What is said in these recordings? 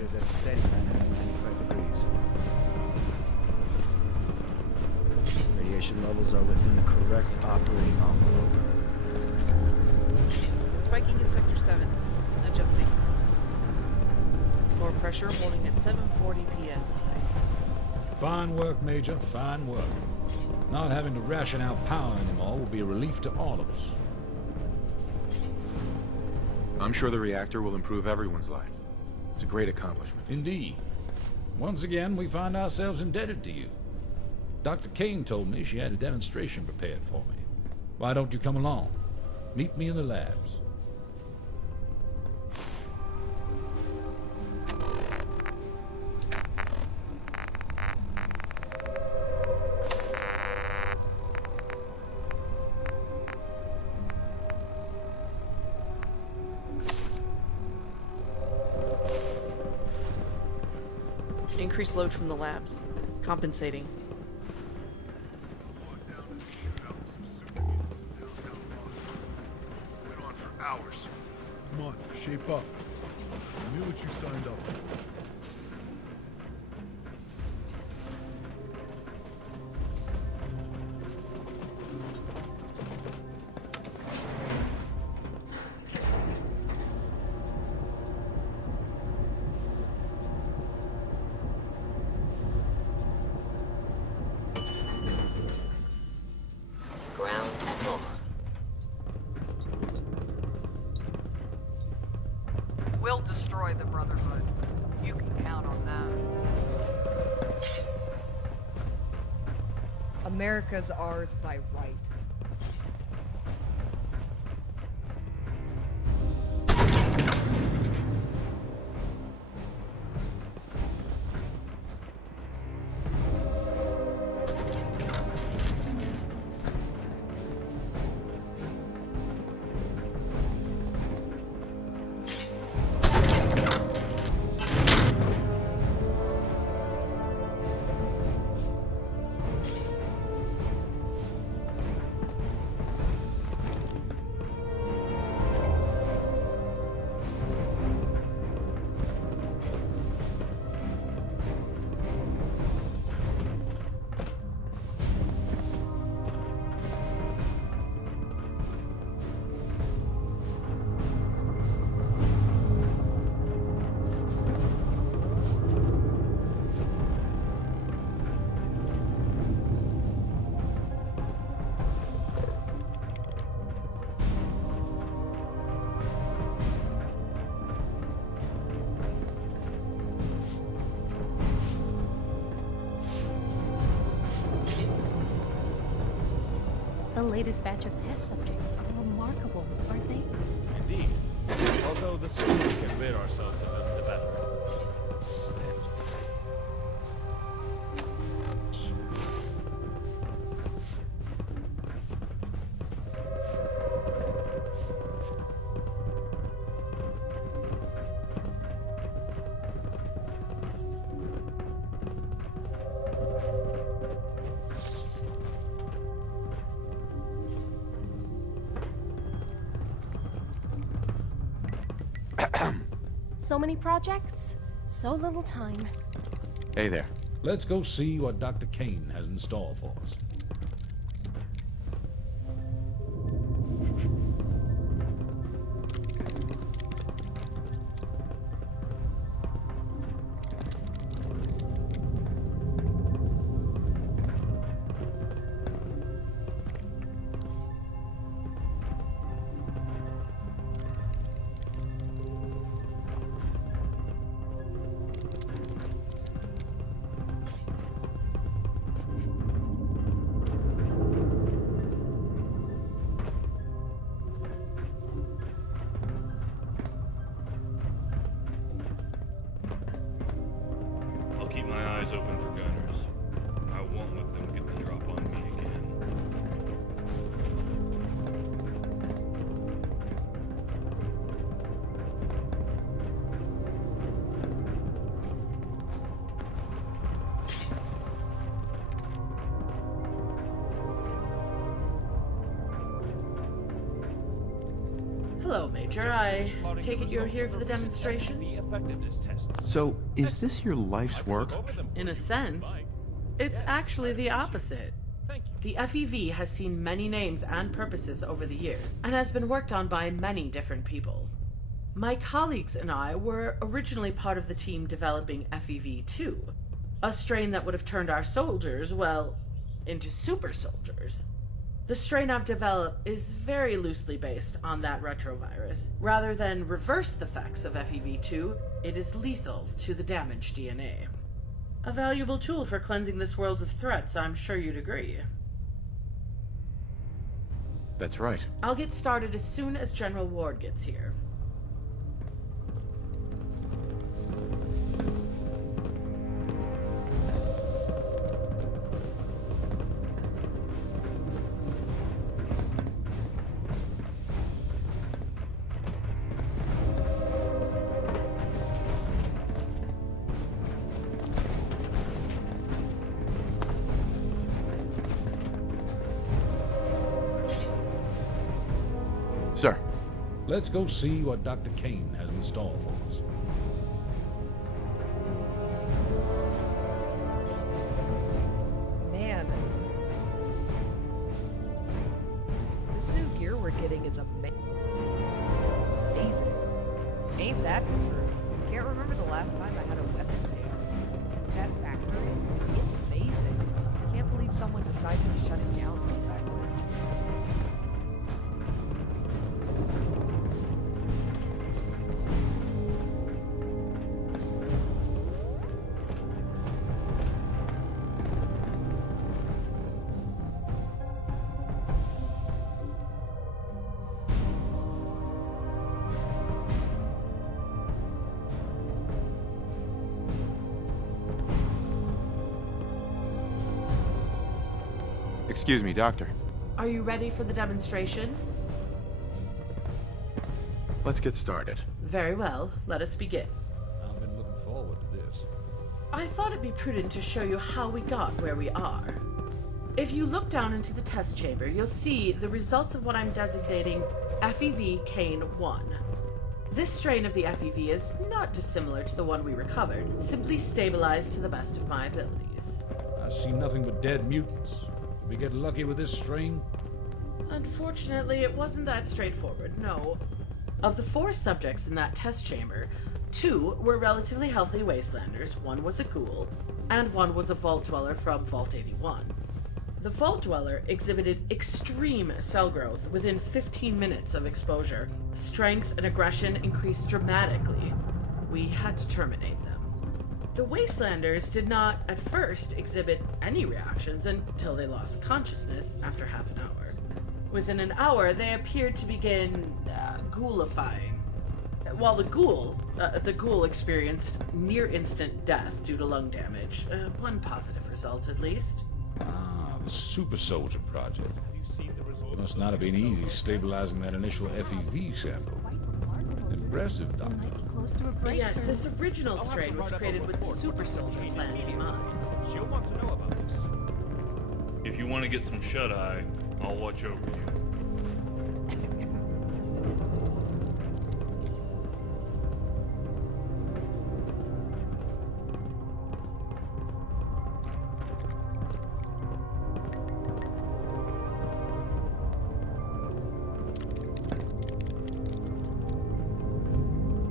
temperature is at a steady 995 degrees. Radiation levels are within the correct operating envelope. Spiking in Sector 7. Adjusting. Core pressure holding at 740 psi. Fine work, Major. Fine work. Not having to ration out power anymore will be a relief to all of us. I'm sure the reactor will improve everyone's life. It's a great accomplishment. Indeed. Once again, we find ourselves indebted to you. Dr. Kane told me she had a demonstration prepared for me. Why don't you come along? Meet me in the labs. Increased load from the labs. Compensating. Went on for hours. Come on, shape up. I knew what you signed up for. We'll destroy the Brotherhood. You can count on that. America's ours by right. The latest batch of test subjects are remarkable, aren't they? Indeed. Although the sooner we can rid ourselves of them, the better. Stench. So many projects, so little time. Hey there. Let's go see what Dr. Kane has in store for us. Hello, Major. I take it you're here for the demonstration? So, is this your life's work? In a sense, it's actually the opposite. The FEV has seen many names and purposes over the years, and has been worked on by many different people. My colleagues and I were originally part of the team developing FEV2, a strain that would have turned our soldiers, well, into super soldiers. The strain I've developed is very loosely based on that retrovirus. Rather than reverse the effects of FEV2, it is lethal to the damaged DNA. A valuable tool for cleansing this world of threats, I'm sure you'd agree. That's right. I'll get started as soon as General Ward gets here. Sir, Let's go see what Dr. Kane has in store for us. Man. This new gear we're getting is amazing. Ain't that the truth? Can't remember the last time I had a weapon there. That factory, it's amazing. Can't believe someone decided to shut it down way back when. excuse me, Doctor. Are you ready for the demonstration? Let's get started. Very well, let us begin. I've been looking forward to this. I thought it'd be prudent to show you how we got where we are. If you look down into the test chamber, you'll see the results of what I'm designating FEV Kane 1. This strain of the FEV is not dissimilar to the one we recovered, simply stabilized to the best of my abilities. I see nothing but dead mutants. Did we get lucky with this strain? Unfortunately, it wasn't that straightforward, no. Of the 4 subjects in that test chamber, 2 were relatively healthy wastelanders, 1 was a ghoul, and 1 was a vault dweller from Vault 81. The vault dweller exhibited extreme cell growth within 15 minutes of exposure. Strength and aggression increased dramatically. We had to terminate them. The wastelanders did not at first exhibit any reactions until they lost consciousness after half an hour. Within an hour, they appeared to begin ghoulifying. While the ghoul experienced near-instant death due to lung damage. One positive result, at least. Ah, the Super Soldier Project. It must not have been easy stabilizing that initial FEV sample. Impressive, Doctor. Yes, this original strain was created with the Super Soldier plan in mind. She'll want to know about this. If you want to get some shut-eye, I'll watch over you.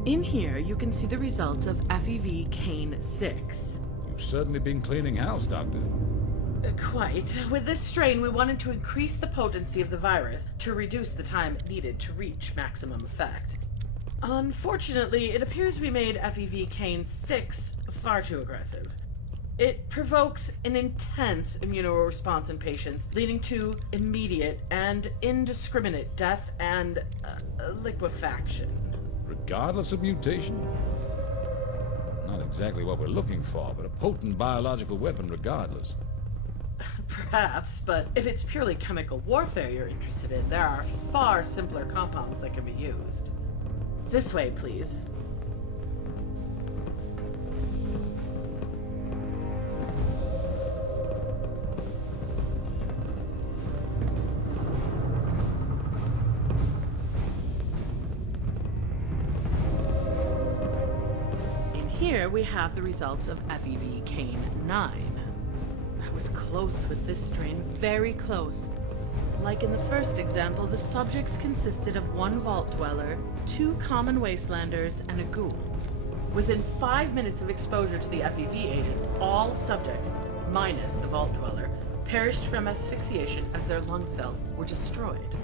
In here, you can see the results of FEV Kane 6. You've certainly been cleaning house, Doctor. Quite. With this strain, we wanted to increase the potency of the virus to reduce the time it needed to reach maximum effect. Unfortunately, it appears we made FEV Kane 6 far too aggressive. It provokes an intense immunoresponse in patients, leading to immediate and indiscriminate death and liquefaction. Regardless of mutation? Not exactly what we're looking for, but a potent biological weapon regardless. Perhaps, but if it's purely chemical warfare you're interested in, there are far simpler compounds that can be used. This way, please. here we have the results of FEV Kane 9. I was close with this strain, very close. Like in the first example, the subjects consisted of one vault dweller, 2 common wastelanders, and a ghoul. Within 5 minutes of exposure to the FEV agent, all subjects, minus the vault dweller, perished from asphyxiation as their lung cells were destroyed.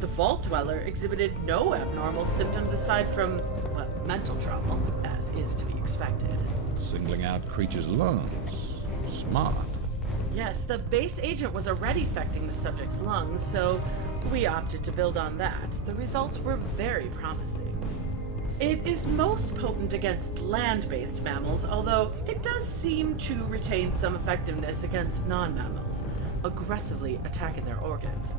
The vault dweller exhibited no abnormal symptoms aside from, well, mental trouble, as is to be expected. Singling out creatures' lungs. Smart. Yes, the base agent was already affecting the subject's lungs, so we opted to build on that. The results were very promising. It is most potent against land-based mammals, although it does seem to retain some effectiveness against non-mammals, aggressively attacking their organs.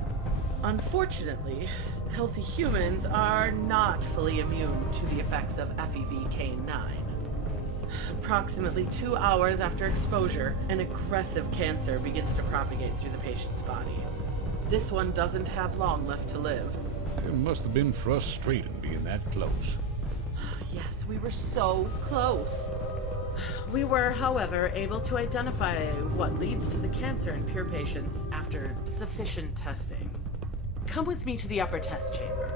Unfortunately, healthy humans are not fully immune to the effects of FEV Kane 9. Approximately 2 hours after exposure, an aggressive cancer begins to propagate through the patient's body. This one doesn't have long left to live. It must have been frustrating being that close. Yes, we were so close. We were, however, able to identify what leads to the cancer in pure patients after sufficient testing. Come with me to the upper test chamber.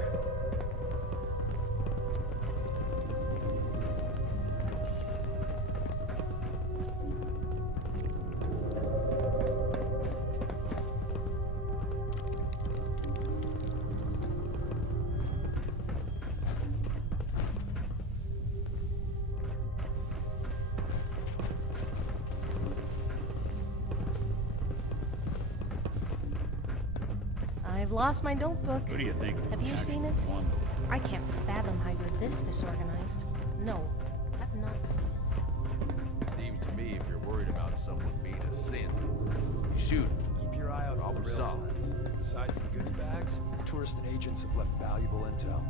I've lost my notebook. Who do you think? Have you seen it? I can't fathom how you're this disorganized. No, I've not seen it. Seems to me if you're worried about someone being a sin, you shoot 'em. Keep your eye out for the real signs. Besides the goodie bags, tourists and agents have left valuable intel.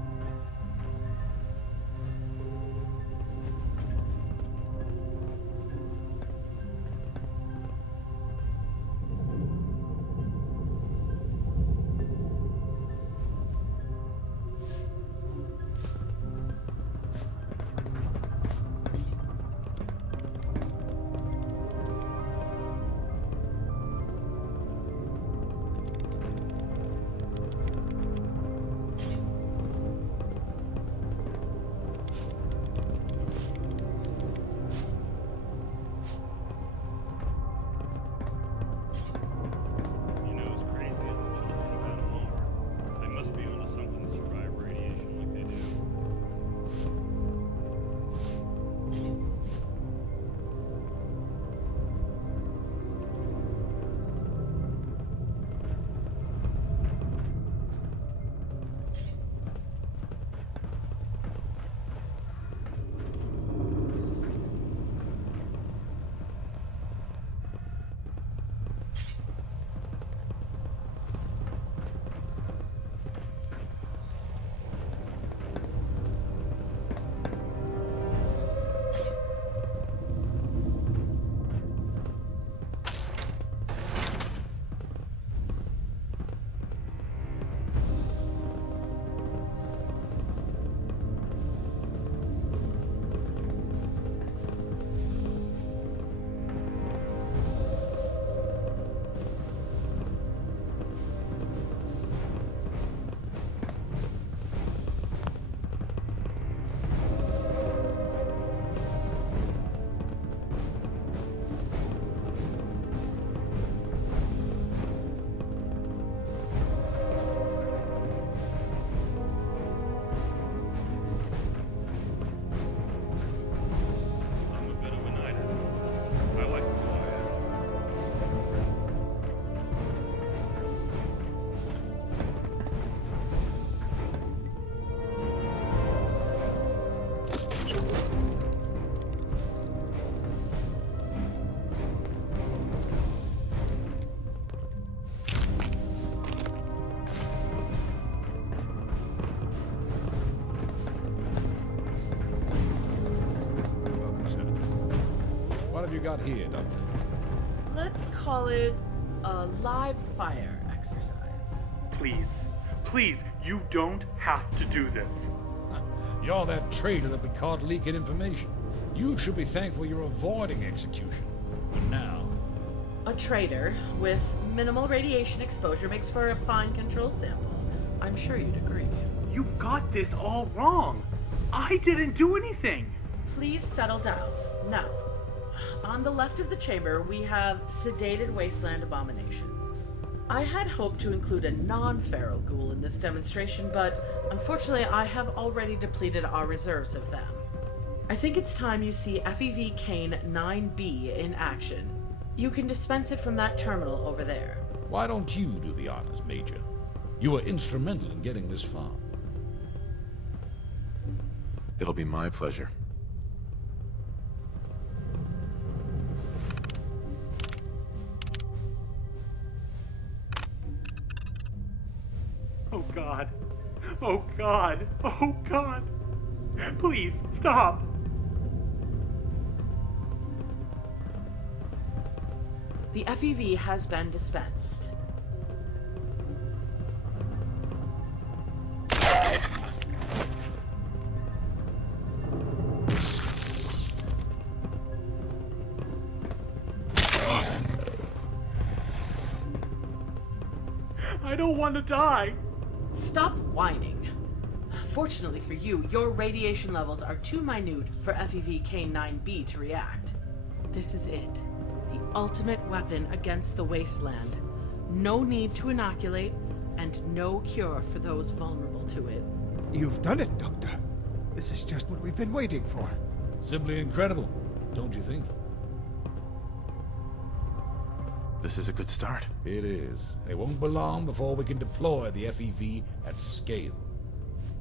You got here, Doctor? Let's call it a live fire exercise. Please, please, you don't have to do this. You're that traitor that we caught leaking information. You should be thankful you're avoiding execution. But now, A traitor with minimal radiation exposure makes for a fine control sample. I'm sure you'd agree. You've got this all wrong. I didn't do anything. Please settle down. Now, on the left of the chamber, we have sedated wasteland abominations. I had hoped to include a non-feral ghoul in this demonstration, but unfortunately I have already depleted our reserves of them. I think it's time you see FEV Kane 9B in action. You can dispense it from that terminal over there. why don't you do the honors, Major? You were instrumental in getting this far. It'll be my pleasure. Oh God. Oh God. Oh God. Please, stop. The FEV has been dispensed. I don't want to die. Stop whining. Fortunately for you, your radiation levels are too minute for FEV K9B to react. This is it. The ultimate weapon against the wasteland. No need to inoculate, and no cure for those vulnerable to it. You've done it, Doctor. This is just what we've been waiting for. Simply incredible, don't you think? This is a good start. It is. It won't be long before we can deploy the FEV at scale.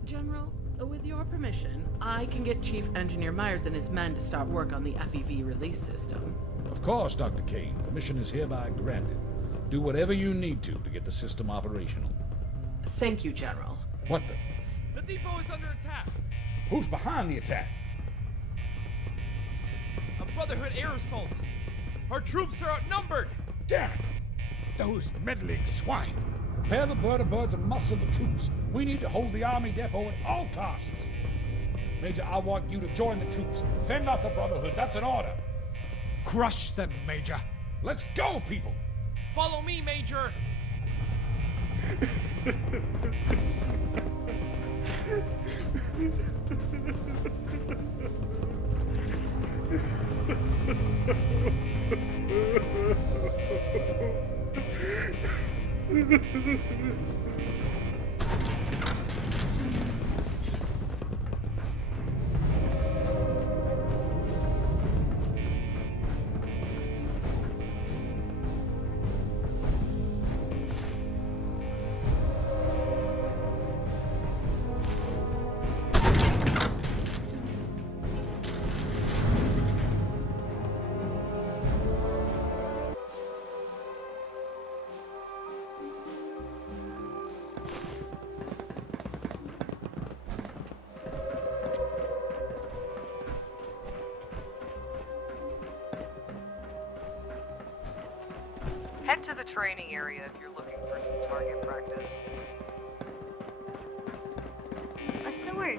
General, with your permission, I can get Chief Engineer Myers and his men to start work on the FEV release system. Of course, Dr. Kane. Permission is hereby granted. Do whatever you need to get the system operational. Thank you, General. What the? The depot is under attack. Who's behind the attack? A Brotherhood air assault. Our troops are outnumbered. Damn it! Those meddling swine. Prepare the birds and muster the troops. We need to hold the army depot at all costs. Major, I want you to join the troops. Fend off the Brotherhood. That's an order. Crush them, Major. Let's go, people! Follow me, Major. Head to the training area if you're looking for some target practice. What's the word?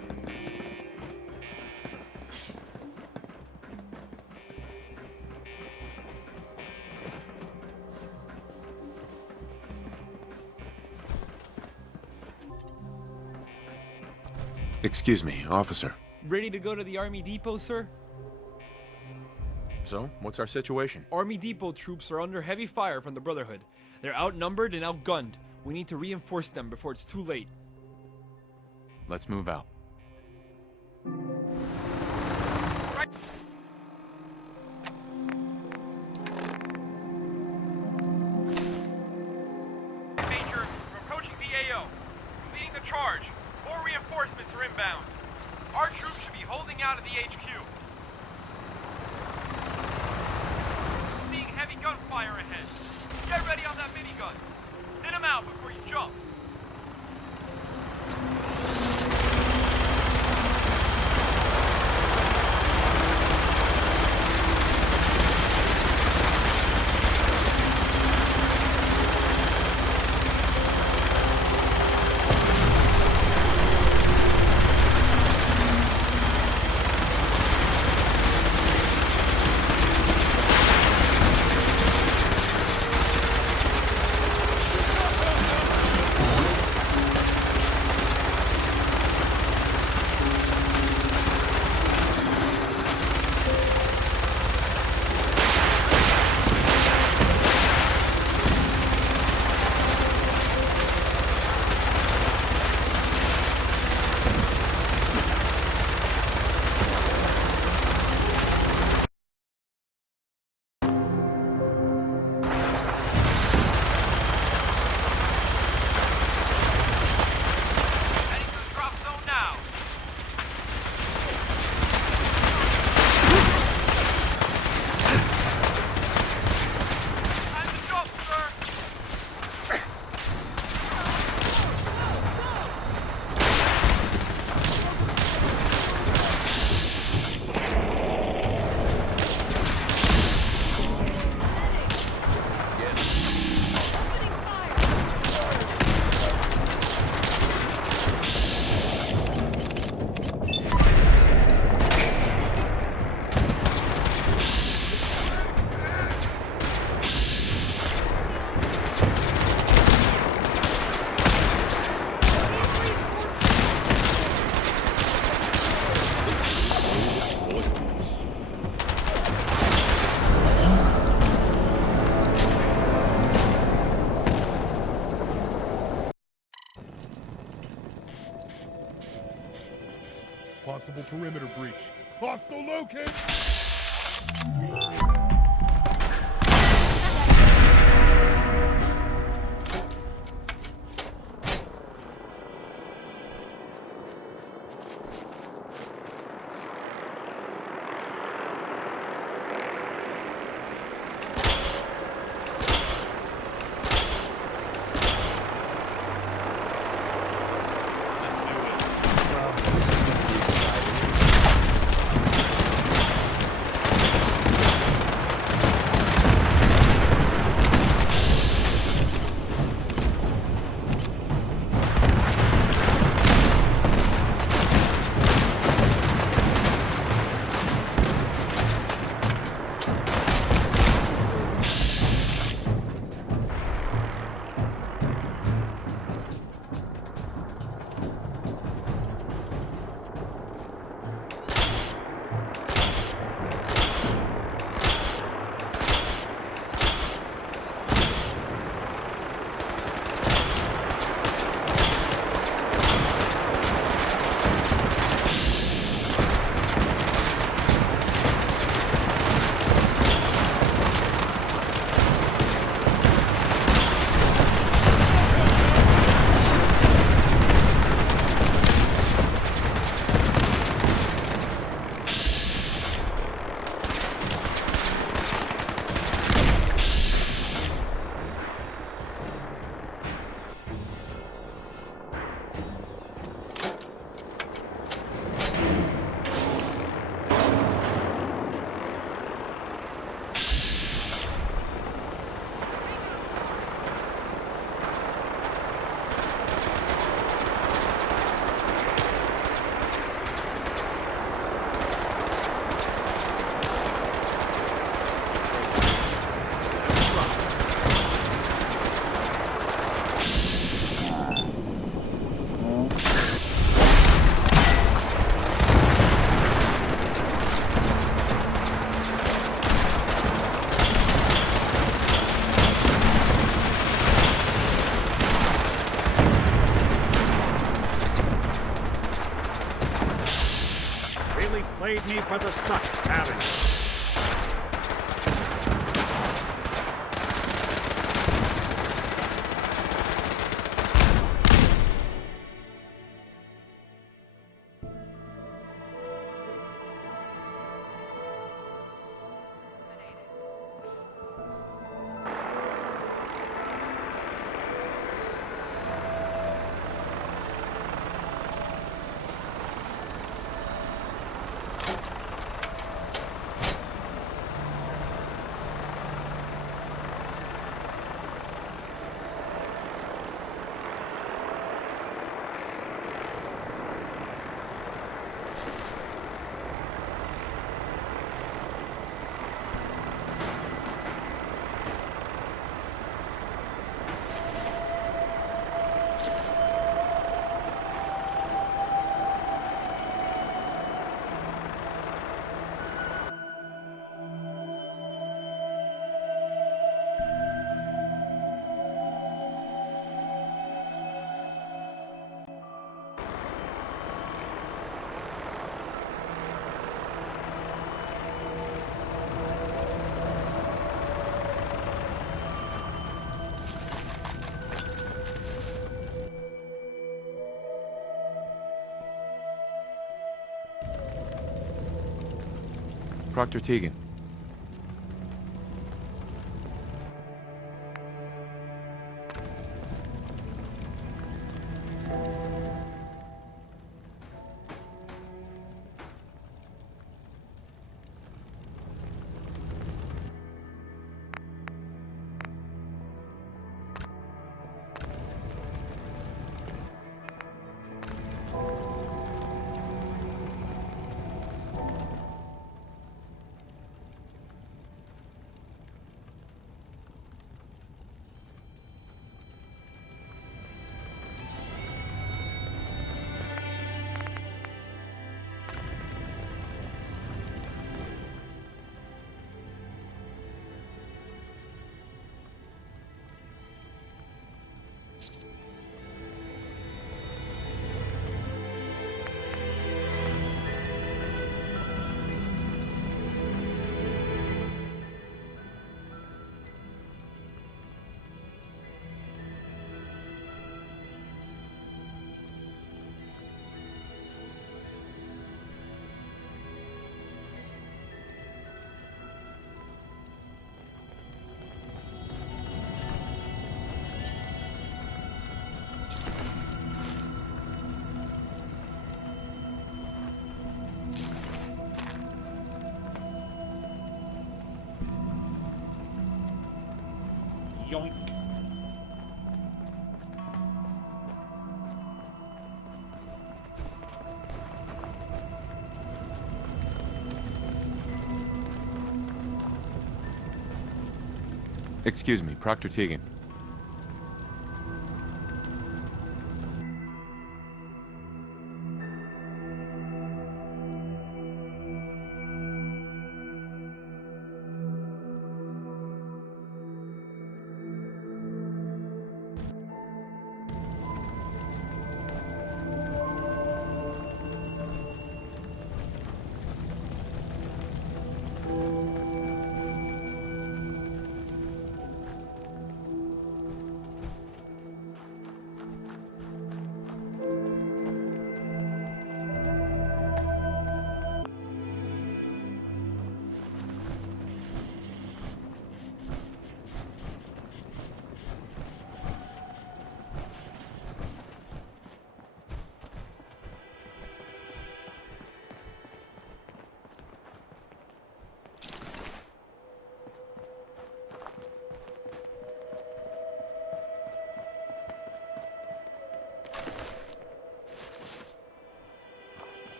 Excuse me, officer. Ready to go to the Army Depot, sir? So, what's our situation? Army Depot troops are under heavy fire from the Brotherhood. They're outnumbered and outgunned. We need to reinforce them before it's too late. Let's move out. Major, we're approaching the AO. Leading the charge. More reinforcements are inbound. Our troops should be holding out at the HQ. Seeing heavy gunfire ahead. Get ready on that minigun. Hit him out before you jump. Possible perimeter breach. Hostile located! Played me for the suck, haven't you? Proctor Tegan. Excuse me, Proctor Teagan.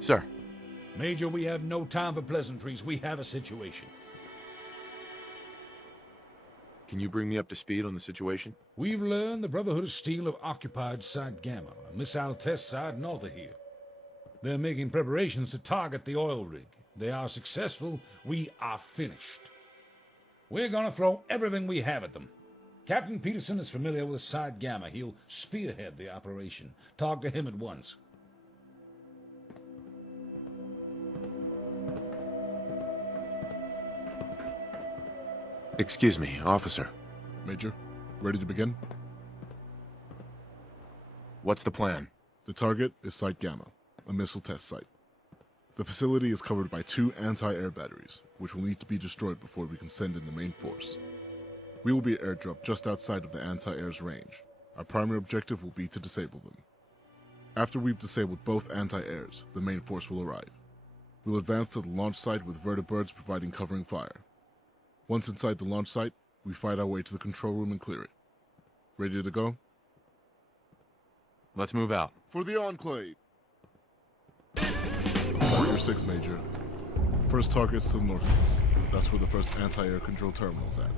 Sir. Major, we have no time for pleasantries. We have a situation. Can you bring me up to speed on the situation? We've learned the Brotherhood of Steel have occupied Site Gamma, a missile test site north of here. They're making preparations to target the oil rig. They are successful, we are finished. We're gonna throw everything we have at them. Captain Peterson is familiar with Site Gamma. He'll spearhead the operation. Talk to him at once. Excuse me, officer. Major, ready to begin? What's the plan? The target is Site Gamma, a missile test site. The facility is covered by 2 anti-air batteries, which will need to be destroyed before we can send in the main force. We will be airdropped just outside of the anti-air's range. Our primary objective will be to disable them. After we've disabled both anti-airs, the main force will arrive. We'll advance to the launch site with vertibirds providing covering fire. Once inside the launch site, we fight our way to the control room and clear it. Ready to go? Let's move out. For the Enclave! Order 6, Major. First target's to the northeast. That's where the first anti-air control terminal's at.